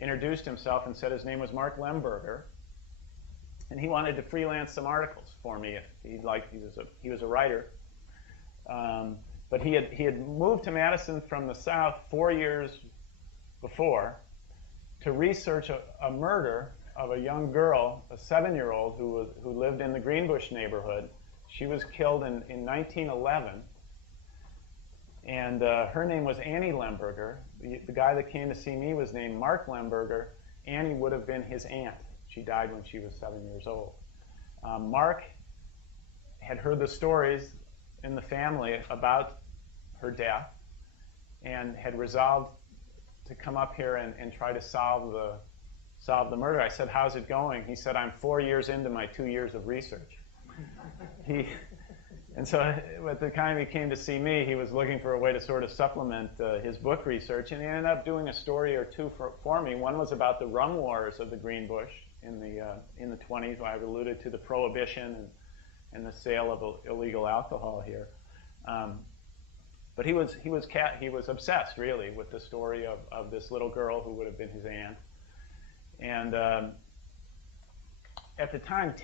introduced himself and said his name was Mark Lemberger, and he wanted to freelance some articles for me. He was a writer, but he had moved to Madison from the South 4 years before to research a murder of a young girl, a 7-year-old who lived in the Greenbush neighborhood. She was killed in 1911, and her name was Annie Lemberger. The guy that came to see me was named Mark Lemberger. Annie would have been his aunt. She died when she was 7 years old. Mark had heard the stories in the family about her death and had resolved to come up here and try to solve the murder. I said, "How's it going?" He said, "I'm 4 years into my 2 years of research." And so at the time he came to see me, he was looking for a way to sort of supplement his book research, and he ended up doing a story or two for me. One was about the rum wars of the Greenbush in the 20s, where I've alluded to the prohibition and the sale of illegal alcohol here. But he was obsessed, really, with the story of this little girl who would have been his aunt. And at the time,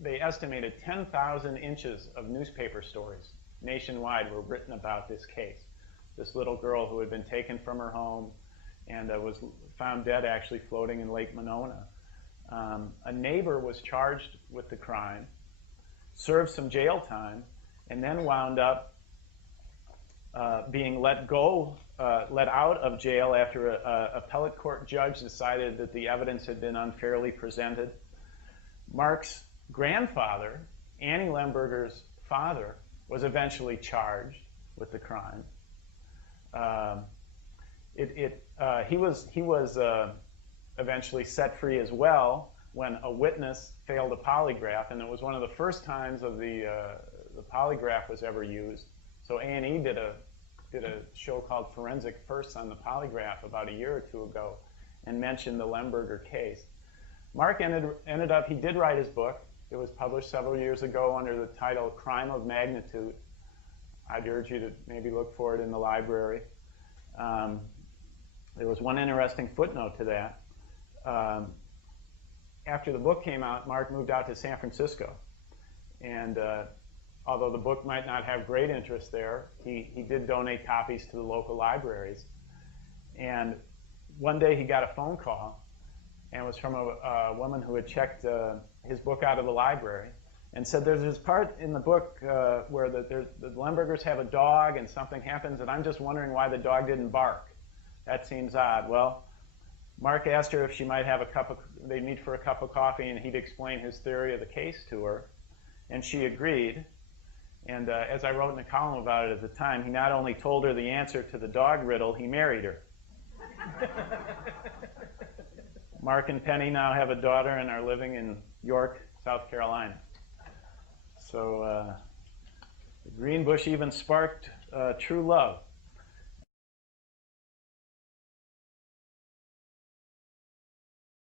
they estimated 10,000 inches of newspaper stories nationwide were written about this case. This little girl who had been taken from her home and was found dead, actually floating in Lake Monona. A neighbor was charged with the crime, served some jail time, and then wound up being let out of jail after a appellate court judge decided that the evidence had been unfairly presented. Mark's grandfather, Annie Lemberger's father, was eventually charged with the crime. He was eventually set free as well when a witness failed a polygraph, and it was one of the first times of the polygraph was ever used. So A&E did a show called Forensic Firsts on the polygraph about a year or two ago and mentioned the Lemberger case. Mark ended up, he did write his book. It was published several years ago under the title Crime of Magnitude. I'd urge you to maybe look for it in the library. There was one interesting footnote to that. After the book came out, Mark moved out to San Francisco. And although the book might not have great interest there, he did donate copies to the local libraries. And one day he got a phone call, and it was from a woman who had checked his book out of the library and said, "There's this part in the book where the Lembergers have a dog and something happens, and I'm just wondering why the dog didn't bark. That seems odd." Well, Mark asked her if she might have they'd meet for a cup of coffee, and he'd explain his theory of the case to her, and she agreed. And as I wrote in a column about it at the time, he not only told her the answer to the dog riddle, he married her. Mark and Penny now have a daughter and are living in York, South Carolina. So the Greenbush even sparked true love.